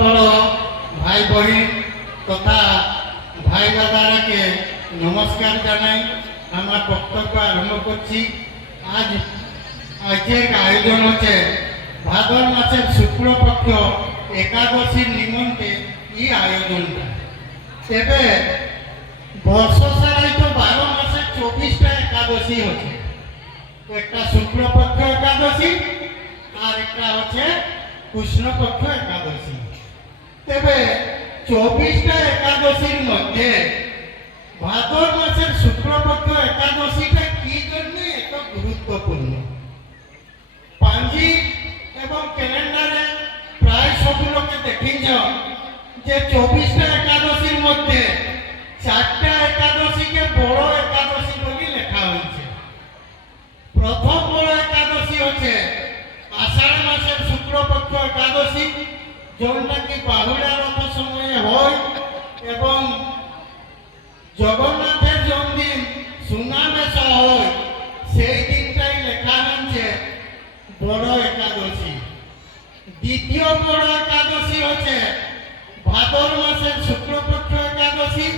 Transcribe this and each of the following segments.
বড় ভাই বহিন তথা ভাই দাদারাকে নমস্কার জানাই। আমার বক্তব্য আরম্ভ করছি। আজকের আয়োজন হচ্ছে ভাদর মাসের শুক্লপক্ষ একাদশীর নিমন্ত্রণে এই আয়োজনটা। তবে বর্ষ সারাই তো 12 মাসে 24টা একাদশী হচ্ছে। একটা শুক্লপক্ষ একাদশী আর একটা হচ্ছে কৃষ্ণপক্ষ একাদশী। তবে 24টা একাদশীর মধ্যে ভাদর মাসের শুক্লপক্ষ একাদশীটা কি জন্য এত গুরুত্বপূর্ণ? পাঞ্জি এবং ক্যালেন্ডারে প্রায় সবগুলোকে দেখিছ যে 24টা একাদশীর মধ্যে 4টা একাদশীকে বড় একাদশী বলে লেখা হয়েছে। প্রথম বড় একাদশী হচ্ছে আষাঢ় মাসের শুক্লপক্ষ একাদশী, যেটা কি বাহুড়া রথ সময়ে হয় এবং জগন্নাথের জন্মদিন সুনাবেশ হয়, সেই দিনটাই লেখা হয়েছে বড় একাদশী। দ্বিতীয় বড় একাদশী হচ্ছে ভাদর মাসের শুক্লপক্ষ একাদশী,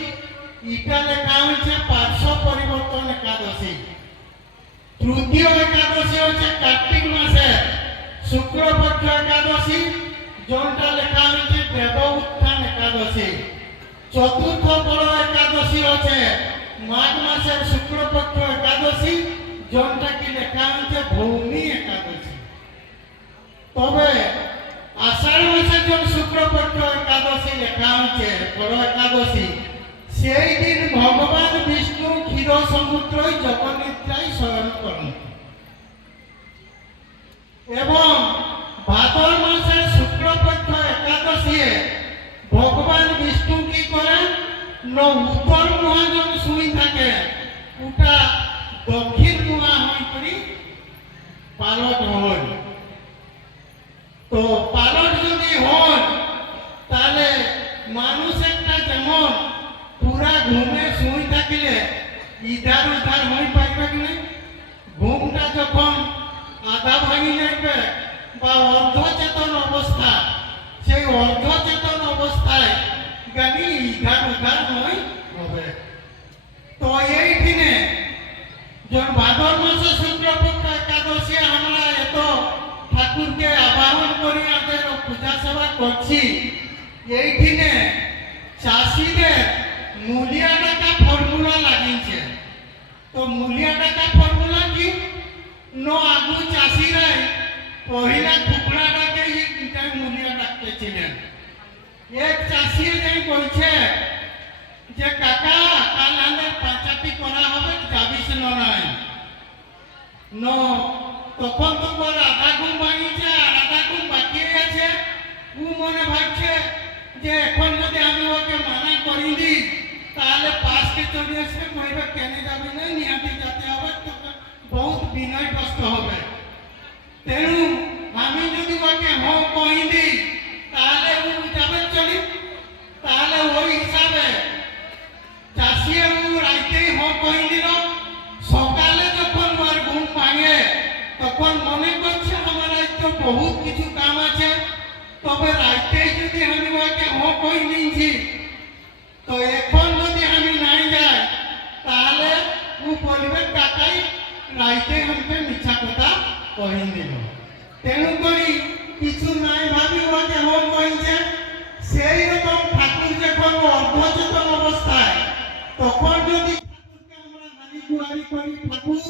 এটা লেখা হয়েছে পার্শ্ব পরিবর্তন একাদশী। তৃতীয় একাদশী হচ্ছে কার্তিক মাসের শুক্লপক্ষ একাদশী, যেটা লেখা হয়েছে দেব উত্থান একাদশী। চতুর্থ বড় একাদশী হচ্ছে মাঘ মাসের শুক্লপক্ষ একাদশী, যেটা কি লেখা হয়েছে ভৌমি একাদশী। তবে আষাঢ় মাসের যে শুক্লপক্ষ একাদশী লেখা হয়েছে বড় একাদশী, সেই দিন ভগবান বিষ্ণু ক্ষীর সমুদ্রই জগন্নিদ্রায় শয়ন করেন। এবং ভাদর মাসের শুক্লপক্ষ একাদশী ভগবান বিষ্ণু কি করেন না উত্তর মুহা যখন শুই থাকে ওটা দক্ষিণ মুহা হয়ে করি পালট হন। তো পালট যদি হন তাহলে মানুষ একটা যেমন পুরা ঘুমে শুই থাকিলে ইধার উধার হয়ে পারবে কি না, ঘুমটা যখন আধা ভাঙি যাবে বা অর্ধচেতন অবস্থা, সেই অর্ধচেতন অবস্থায় গানি ইধার উধার হয়ে হবে। তো এই দিনে যখন ভাদর মাসে শুক্লপক্ষ একাদশী আমরা এত ঠাকুরকে আবাহন করি আমাদের পূজা সেবা করছি, এই দিনে চাষিদের মূলিয়া টাকা ফর্মুলা লাগিয়েছে। তো মূলিয়া টাকা ফর্মুলা কি নো আগু চাষিরাই পহিলা কুকুড়াটাকে মূলিয়া ডাকতেছিলেন। এক চাষি যাই বলছে যে কাকা কাল আমাদের পাঁচাটি করা হবে, যাবিস নাই নো। তখন তো বল আধা ঘুম ভাঙিছে আর আধা ঘুম বাকি আছে। ও মনে ভাবছে যে এখন যদি আমি ওকে মানা করি দিই তাহলে পাশকে চলে আসবে, কইবে কেন যাবি না, নিহাতি যেতে হবে, তো বহুত বিনয় কষ্ট হবে। তেণু আমি যদি ওকে হ্যাঁ কই দিই তাহলে ও যাবে চলি। তাহলে ওই হিসাবে চাষি রাইতেই হ্যাঁ কই দিল। সকালে যখন ওর ঘুম ভাঙে তখন মনে করছে আমার আজ তো বহুত কিছু কাম আছে, তবে রাইতেই যদি আমি ওকে হ্যাঁ কই নিয়েছি তো এখন যদি আমি নাই যাই তাহলে ও বলবে কাকাই রাইতে আমাকে মিছা কথা কই দিল। তেণু করি কিছু নাই ভাবি ওকে হ্যাঁ কইছে। সেই রকম ঠাকুর যখন অর্ধচেতন অবস্থায়, তখন যদি ঠাকুরকে আমরা হারি গুহারি করি, ঠাকুর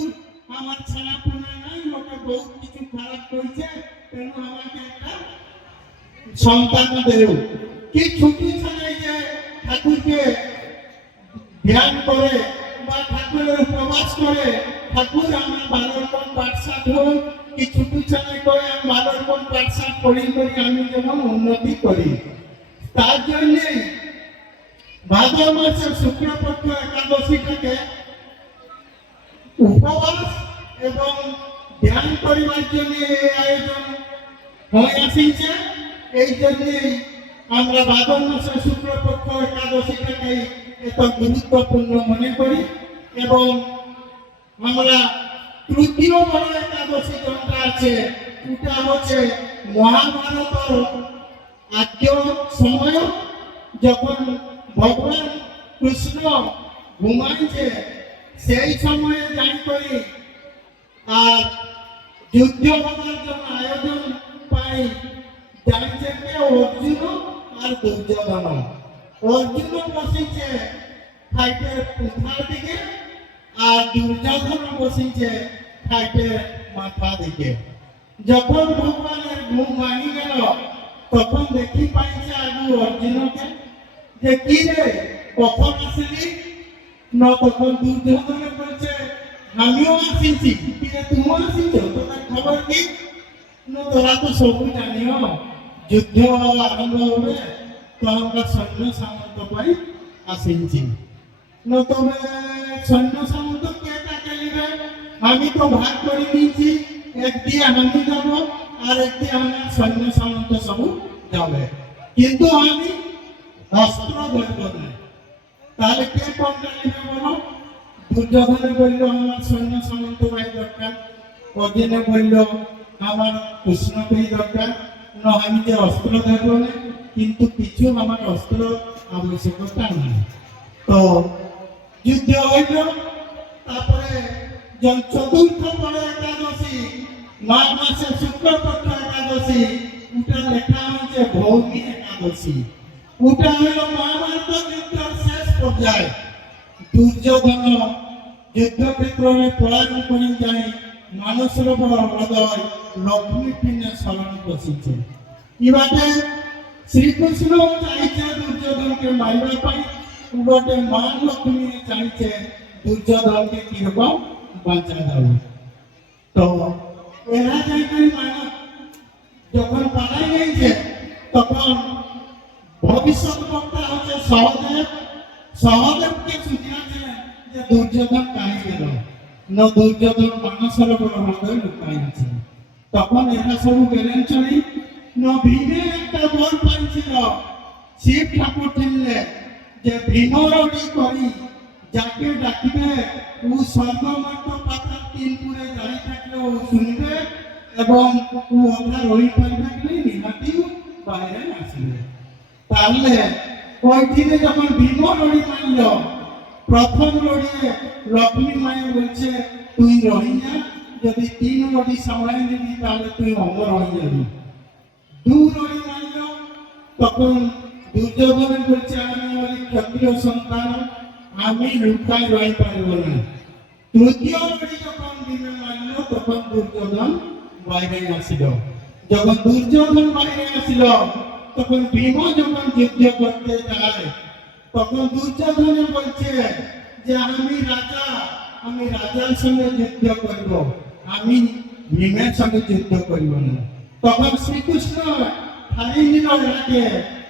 আমার ছানাপোনা নাই, ওকে বহুত কিছু খারাপ করেছে, তেণু আমাকে একটা সন্তান দেও। কি ছুটি ছাড়াই যে ঠাকুরকে ধ্যান করে বা ঠাকুরের উপবাস করে, ঠাকুর আমার বারোর মন পাঠশাট হই, কি ছুটি ছাড়াই করে আমি বারোর মন পাঠশাট করি আমি যেমন উন্নতি করি। তার জন্যই ভাদ্র মাসের শুক্লপক্ষ একাদশীটাকে উপবাস এবং ধ্যান করিবার জন্য এই আয়োজন হয়ে আসিছে। এই জন্যই আমরা ভাদর মাসের শুক্লপক্ষ একাদশীটাকে এত গুরুত্বপূর্ণ মনে করি। এবং আমরা তৃতীয় বড় একাদশী যেটা আছে ওটা হচ্ছে মহাভারত আজকেও সময় যখন ভগবান কৃষ্ণ ঘুমাইছে সেই সময়ে যাই করি আর যুদ্ধ হবার জন্য আয়োজন পাই জানছে কে অর্জুন আর দুর্যোধন। অর্জুন বসেছে ফাইটের উঠার দিকে আর দুর্যোধন বসেছে ফাইটের মাথা দিকে। যখন ভগবানের ঘুম ভাঙি গেল তখন দেখি পাইছে আগু অর্জুনকে যে কি রে কখন আসলি না, তখন দুর্যোধনে বলছে আমিও আসিছি, কিরে তুমিও আসিছ, তোদের খবর কি? না তোরা তো সবু জানিও যুদ্ধ আরম্ভ হবে তো আমরা সৈন্য সামন্ত পাই আসিছি। না তবে সৈন্য সামন্ত কে কাকে নিবে? আমি তো ভাগ করে নিয়েছি, একদিকে আমি যাব আর একদিকে আমার সৈন্য সামন্ত সব যাবে, কিন্তু আমি অস্ত্র ধরব না। তাহলে কে কোনটা নেবে বলো? দুর্যোধনে বলল আমার সৈন্য সামন্ত ভাই দরকার, অর্জুনে বলল আমার কৃষ্ণকেই দরকার। না আমি যে অস্ত্র ধরব না, কিন্তু কিছু আমার অস্ত্র আবশ্যকতা নাই। তো যুদ্ধ হইল। তারপরে চতুর্থ বড় একাদশী মাঘ মাসে শুক্লপক্ষ একাদশী, ওটা লেখা হয়েছে ভৌমি একাদশী। ওটা হইল মহাভারত যুদ্ধের শেষ পর্যায়ে দুর্যোধন যুদ্ধক্ষেত্রে পরাজয় করে যাই মানুষের বড় হৃদয় লক্ষ্মী পিনে স্মরণ বসেছে। এবারে শ্রীকৃষ্ণ চাইছে দুর্যোধনকে মারিবার পাই, উবাটে মা লক্ষ্মী চাইছে দুর্যোধনকে কিরকম বাঁচা যাবে। তো এরা যাই মানব যখন পালাই গেছে তখন ভবিষ্যৎ বক্তা হচ্ছে সহদেব। সহদেবকে শুনিয়েছিলেন যে দুর্যোধন কাহি গেল না, দুর্যোধন মানুষের বড় হৃদয় লুকাই আছে। তখন এরা সব গেলেন চলি না, ভীমে একটা বল পাইছিল। শিব ঠাকুর ছিলেন যে ভীমরড়ি করি যাকে ডাকিবে ও স্বর্গমর্ত পাতাল তিনপুরে দাঁড়িয়ে থাকলে ও শুনবে এবং ও ওটা রই পাইবে নিহাতি বাইরে আসবে। তাহলে ওই দিনে যখন ভীম লড়ি মারল, প্রথম লড়িয়ে লক্ষ্মী মায়ের বলছে তুই রহি যা, যদি 3 লড়ি সামলাই নিবি তাহলে তুই অমর হয়ে যাবি। 2 লড়ি মারল, তখন দুর্যোধন বলছে আমি ওই ক্ষত্রিয় সন্তান, আমি লুকাই রই পারব না। তৃতীয় লড়ি যখন ভীমে মারল তখন দুর্যোধন বাইরে আসিল। যখন দুর্যোধন বাইরে আসিল তখন ভীম যখন যুদ্ধ করতে যায় তখন দুর্যোধনে বলছে যে আমি রাজা, আমি রাজার সঙ্গে যুদ্ধ করব, আমি ভীমের সঙ্গে যুদ্ধ করব না। তখন শ্রীকৃষ্ণ হারিয়ে নিল এরাকে।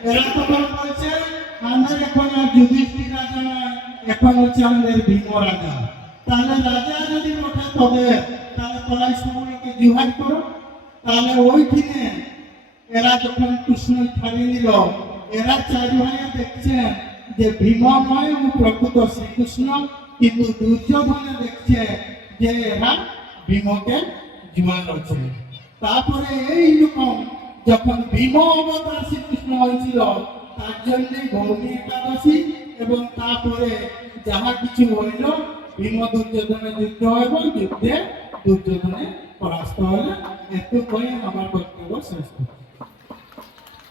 এরা তখন বলছে আমাদের এখন আর যুধিষ্ঠির রাজা নয়, এখন হচ্ছে আমাদের ভীম রাজা। তাহলে রাজা যদি ওঠে তবে তাহলে তোরাই সকলকে জোহার করো। তাহলে ওই দিনে এরা যখন কৃষ্ণ ছাড়িয়ে নিল, এরা 4 ভাইয়া দেখছেন যে ভীম নয় ও প্রকৃত শ্রীকৃষ্ণ, কিন্তু দুর্যোধনে দেখছে যে এরা ভীমকে জোয়ার হচ্ছে। তারপরে এই রকম যখন ভীম অবতার শ্রীকৃষ্ণ হয়েছিল তার জন্য ভৌমি একাদশী, এবং তারপরে যাহা কিছু হইল ভীম দুর্যোধনের যুদ্ধ হইব, যুদ্ধে দুর্যোধনে পরাস্ত হলে। একটু কয়ে আমার বক্তব্য শেষ করছি।